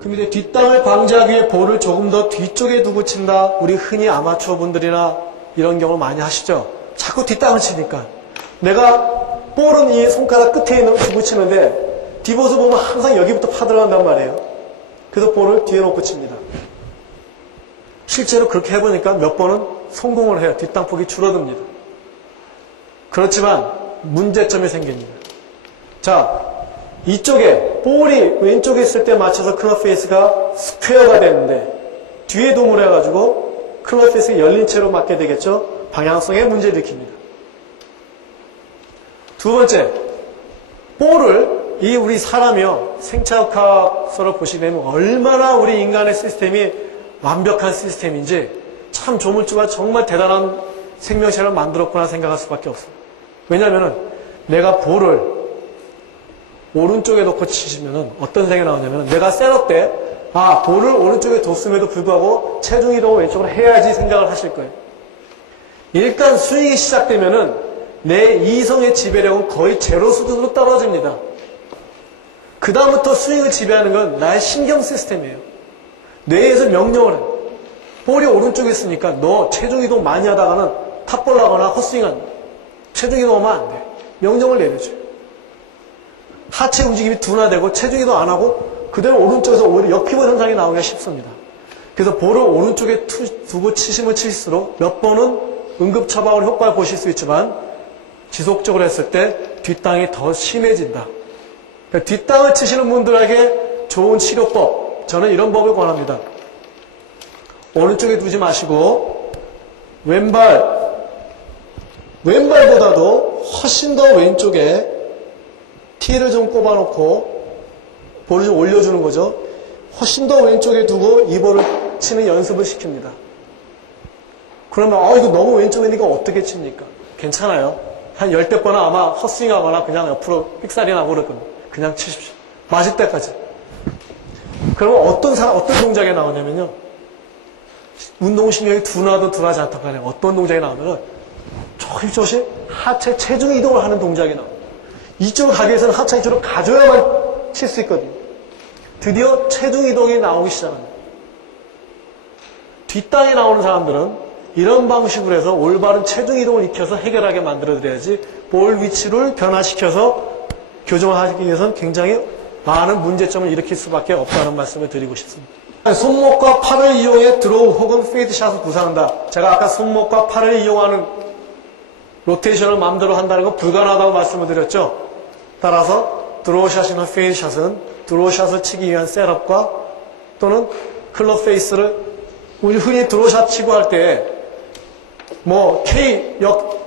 그럼 이제 뒷땅을 방지하기 위해 볼을 조금 더 뒤쪽에 두고 친다. 우리 흔히 아마추어 분들이나 이런 경우 많이 하시죠. 자꾸 뒷땅을 치니까. 내가 볼은 이 손가락 끝에 있는 걸 두고 치는데 뒤보서 보면 항상 여기부터 파들어간단 말이에요. 그래서 볼을 뒤에 놓고 칩니다. 실제로 그렇게 해보니까 몇 번은 성공을 해요. 뒷땅폭이 줄어듭니다. 그렇지만 문제점이 생깁니다. 자, 이쪽에 볼이 왼쪽에 있을 때 맞춰서 클럽 페이스가 스퀘어가 되는데 뒤에 도움을 해가지고 클럽 페이스가 열린 채로 맞게 되겠죠. 방향성에 문제를 일으킵니다. 두 번째, 볼을 우리 사람이요 생체학서를 보시게 되면 얼마나 우리 인간의 시스템이 완벽한 시스템인지 참 조물주가 정말 대단한 생명체를 만들었구나 생각할 수밖에 없어요. 왜냐하면 내가 볼을 오른쪽에 놓고 치시면은 어떤 생각이 나오냐면 내가 셋업 때 볼을 오른쪽에 뒀음에도 불구하고 체중 이동을 왼쪽으로 해야지 생각을 하실 거예요. 일단 스윙이 시작되면은 내 이성의 지배력은 거의 제로 수준으로 떨어집니다. 그 다음부터 스윙을 지배하는 건 나의 신경 시스템이에요. 뇌에서 명령을 해요. 볼이 오른쪽에 있으니까 너 체중 이동 많이 하다가는 탑볼 하거나 헛스윙한다. 체중 이동하면 안 돼. 명령을 내려줘요. 하체 움직임이 둔화되고 체중 이동 안 하고 그대로 오른쪽에서 오히려 역피부 현상이 나오기가 쉽습니다. 그래서 볼을 오른쪽에 두고 치시면 칠수록 몇 번은 응급처방으로 효과를 보실 수 있지만 지속적으로 했을 때 뒷땅이 더 심해진다. 그러니까 뒷땅을 치시는 분들에게 좋은 치료법, 저는 이런 법을 권합니다. 오른쪽에 두지 마시고 왼발보다도 훨씬 더 왼쪽에 티를 좀 꼽아놓고 볼을 좀 올려주는 거죠. 훨씬 더 왼쪽에 두고 이 볼을 치는 연습을 시킵니다. 그러면 이거 너무 왼쪽에 있으니까 어떻게 칩니까? 괜찮아요. 한 10대 번은 아마 헛스윙하거나 그냥 옆으로 삑살이 나고 그럴 겁니다. 그냥 치십시오. 맞을 때까지. 그러면 어떤 동작이 나오냐면요. 운동신경이 둔하든 둔하지 않든 간에 어떤 동작이 나오면은 조심조심 하체 체중 이동을 하는 동작이 나옵니다. 이쪽으로 가기 위해서는 하체 이쪽으로 가져야만 칠 수 있거든요. 드디어 체중 이동이 나오기 시작합니다. 뒷땅이 나오는 사람들은 이런 방식으로 해서 올바른 체중 이동을 익혀서 해결하게 만들어드려야지 볼 위치를 변화시켜서 교정을 하기 위해서는 굉장히 많은 문제점을 일으킬 수밖에 없다는 말씀을 드리고 싶습니다. 손목과 팔을 이용해 드로우 혹은 페이드샷을 구사한다. 제가 아까 손목과 팔을 이용하는 로테이션을 마음대로 한다는 건 불가능하다고 말씀을 드렸죠. 따라서 드로우샷이나 페이드샷은 드로우샷을 치기 위한 셋업과 또는 클럽 페이스를 우리 흔히 드로우샷 치고 할 때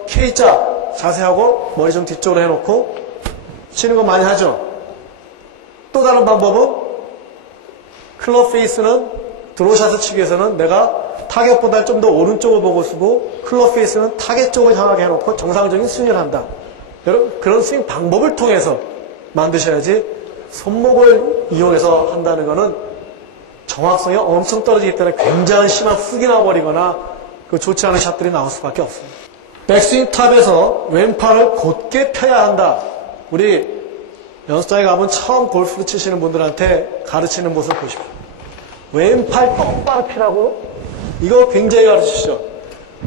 K자 자세하고 머리 좀 뒤쪽으로 해놓고 치는 거 많이 하죠. 또 다른 방법은 클럽 페이스는 드로우샷을 치기 위해서는 내가 타겟보다 좀 더 오른쪽을 보고 쓰고 클럽 페이스는 타겟 쪽을 향하게 해놓고 정상적인 스윙을 한다. 여러분 그런 스윙 방법을 통해서 만드셔야지 손목을 이용해서 한다는 거는 정확성이 엄청 떨어지기 때문에 굉장히 심한 훅이 나버리거나 좋지 않은 샷들이 나올 수밖에 없습니다. 백스윙 탑에서 왼팔을 곧게 펴야 한다. 우리 연습장에 가면 처음 골프를 치시는 분들한테 가르치는 모습을 보십시오. 왼팔 똑바로 피라고? 이거 굉장히 가르치시죠.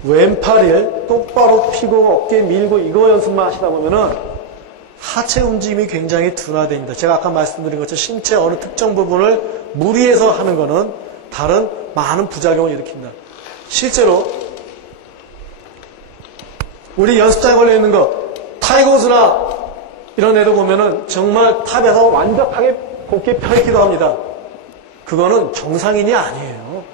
왼팔을 똑바로 피고 어깨 밀고 이거 연습만 하시다 보면은 하체 움직임이 굉장히 둔화됩니다. 제가 아까 말씀드린 것처럼 신체 어느 특정 부분을 무리해서 하는 거는 다른 많은 부작용을 일으킨다. 실제로 우리 연습장에 걸려있는 거 타이거 우즈나 이런 애들 보면은 정말 탑에서 완벽하게 곧게 펴있기도 합니다. 그거는 정상인이 아니에요.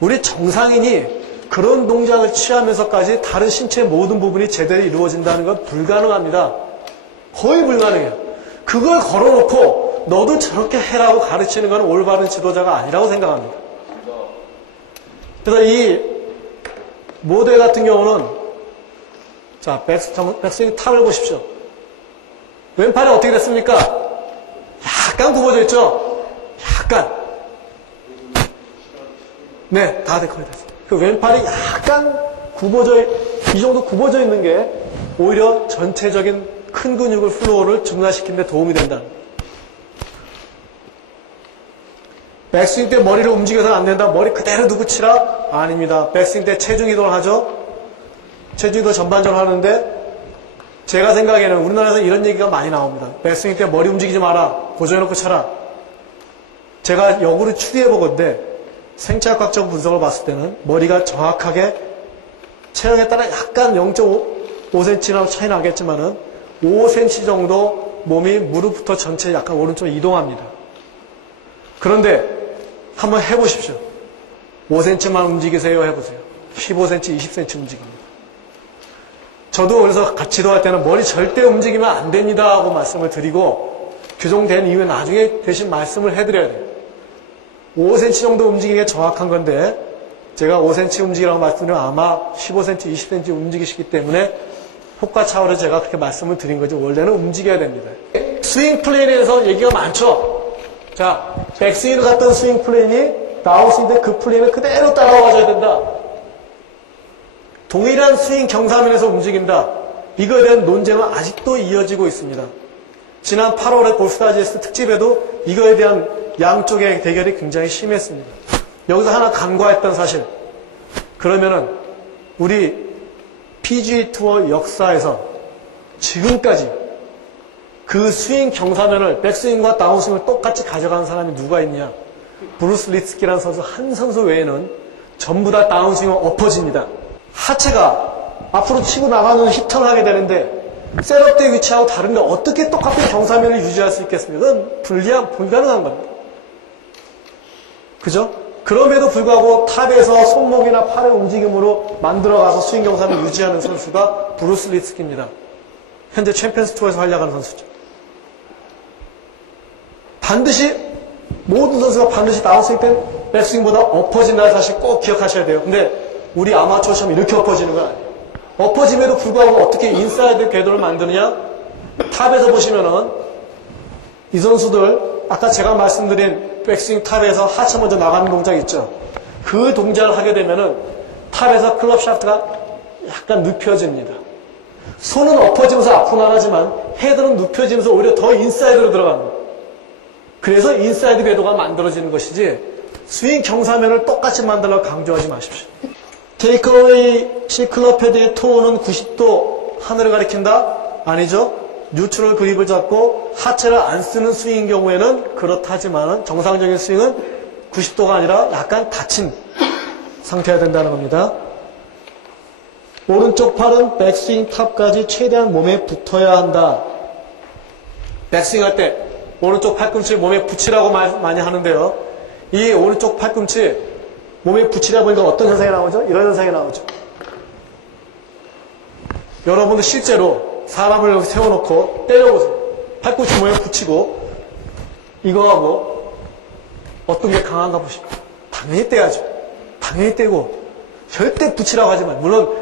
우리 정상인이 그런 동작을 취하면서까지 다른 신체 모든 부분이 제대로 이루어진다는 건 불가능합니다. 거의 불가능해요. 그걸 걸어놓고 너도 저렇게 해라고 가르치는 건 올바른 지도자가 아니라고 생각합니다. 그래서 이 모델 같은 경우는 자 백스윙 탑을 보십시오. 왼팔이 어떻게 됐습니까? 약간 굽어져 있죠? 약간, 네, 다 거의 됐어요. 그 왼팔이 약간 이 정도 굽어져 있는 게 오히려 전체적인 큰 근육을 플로어를 증가시키는 데 도움이 된다. 백스윙 때 머리를 움직여서는 안 된다. 머리 그대로 두고 치라? 아닙니다. 백스윙 때 체중 이동을 하죠. 체중 이동 전반적으로 하는데 제가 생각에는 우리나라에서 이런 얘기가 많이 나옵니다. 백스윙 때 머리 움직이지 마라. 고정해놓고 쳐라. 제가 역으로 추리해보건데 생체학적 분석을 봤을 때는 머리가 정확하게 체형에 따라 약간 0.5cm나 차이 나겠지만은 5cm 정도 몸이 무릎부터 전체 약간 오른쪽으로 이동합니다. 그런데 한번 해보십시오. 5cm만 움직이세요 해보세요. 15cm, 20cm 움직입니다. 저도 그래서 지도할 때는 머리 절대 움직이면 안 됩니다 하고 말씀을 드리고 교정된 이후에 나중에 대신 말씀을 해드려야 돼요. 5cm 정도 움직이는 게 정확한 건데 제가 5cm 움직이라고 말씀드리면 아마 15cm, 20cm 움직이시기 때문에 효과 차원에서 제가 그렇게 말씀을 드린 거죠. 원래는 움직여야 됩니다. 스윙 플레인에서 얘기가 많죠. 자, 백스윙으로 갔던 스윙 플레인이 다운스윙 때 그 플레인을 그대로 따라와줘야 된다. 동일한 스윙 경사면에서 움직인다. 이거에 대한 논쟁은 아직도 이어지고 있습니다. 지난 8월에 골프다이제스트 특집에도 이거에 대한 양쪽의 대결이 굉장히 심했습니다. 여기서 하나 간과했던 사실. 그러면은 우리 PGA 투어 역사에서 지금까지 그 스윙 경사면을 백스윙과 다운스윙을 똑같이 가져가는 사람이 누가 있냐? 브루스 리츠키라는 선수 한 선수 외에는 전부 다 다운스윙은 엎어집니다. 하체가 앞으로 치고 나가는 힙턴을 하게 되는데 셋업 때 위치하고 다른데 어떻게 똑같은 경사면을 유지할 수 있겠습니까? 그건 불가능한 겁니다. 그죠? 그럼에도 불구하고 탑에서 손목이나 팔의 움직임으로 만들어가서 스윙 경사를 유지하는 선수가 브루스 리츠키입니다. 현재 챔피언스 투어에서 활약하는 선수죠. 반드시 모든 선수가 반드시 다운스윙 때 백스윙보다 엎어진다는 사실 꼭 기억하셔야 돼요. 근데 우리 아마추어처럼 이렇게 엎어지는 건 아니에요. 엎어짐에도 불구하고 어떻게 인사이드 궤도를 만드느냐? 탑에서 보시면은 이 선수들 아까 제가 말씀드린 백스윙 탑에서 하체 먼저 나가는 동작 있죠. 그 동작을 하게 되면은 탑에서 클럽 샤프트가 약간 눕혀집니다. 손은 엎어지면서 앞으로 나가지만 헤드는 눕혀지면서 오히려 더 인사이드로 들어갑니다. 그래서 인사이드 궤도가 만들어지는 것이지 스윙 경사면을 똑같이 만들려고 강조하지 마십시오. 테이크어웨이 C클럽 헤드의 토어는 90도 하늘을 가리킨다? 아니죠. 뉴트럴 그립을 잡고 하체를 안 쓰는 스윙인 경우에는 그렇다지만 정상적인 스윙은 90도가 아니라 약간 닫힌 상태여야 된다는 겁니다. 오른쪽 팔은 백스윙 탑까지 최대한 몸에 붙어야 한다. 백스윙 할 때 오른쪽 팔꿈치 몸에 붙이라고 많이 하는데요. 이 오른쪽 팔꿈치 몸에 붙이다 보니까 어떤 현상이 나오죠? 이런 현상이 나오죠. 여러분도 실제로 사람을 여기 세워놓고 때려보세요. 팔꿈치 몸에 붙이고 이거하고 어떤 게 강한가 보십시오. 당연히 떼야죠. 당연히 떼고 절대 붙이라고 하지 마요. 물론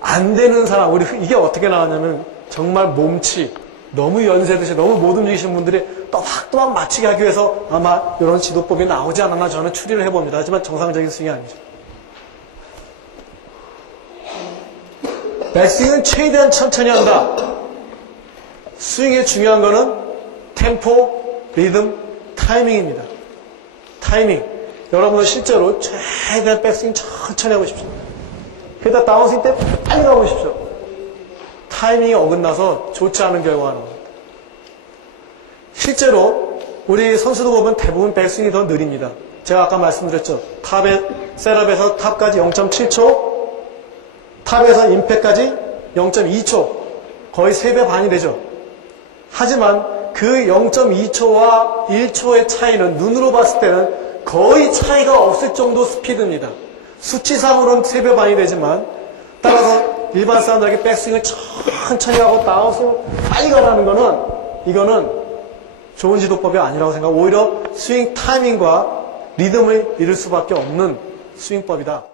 안 되는 사람, 우리 이게 어떻게 나왔냐면 정말 몸치, 너무 연세드시, 너무 못 움직이시는 분들이 또박또박 맞추게 하기 위해서 아마 이런 지도법이 나오지 않았나 저는 추리를 해봅니다. 하지만 정상적인 스윙이 아니죠. 백스윙은 최대한 천천히 한다. 스윙의 중요한 거는 템포, 리듬, 타이밍입니다. 타이밍. 여러분은 실제로 최대한 백스윙 천천히 하고 싶습니다. 그러다 다운스윙 때 빨리 가보십시오. 타이밍이 어긋나서 좋지 않은 결과가 나옵니다. 실제로 우리 선수들 보면 대부분 백스윙이 더 느립니다. 제가 아까 말씀드렸죠. 셋업에서 탑까지 0.7초, 탑에서 임팩까지 0.2초, 거의 3배 반이 되죠. 하지만 그 0.2초와 1초의 차이는 눈으로 봤을 때는 거의 차이가 없을 정도 스피드입니다. 수치상으로는 3배 반이 되지만 따라서 일반 사람들에게 백스윙을 천천히 하고 다운스윙을 빨리 가라는 거는 이거는 좋은 지도법이 아니라고 생각하고 오히려 스윙 타이밍과 리듬을 잃을 수밖에 없는 스윙법이다.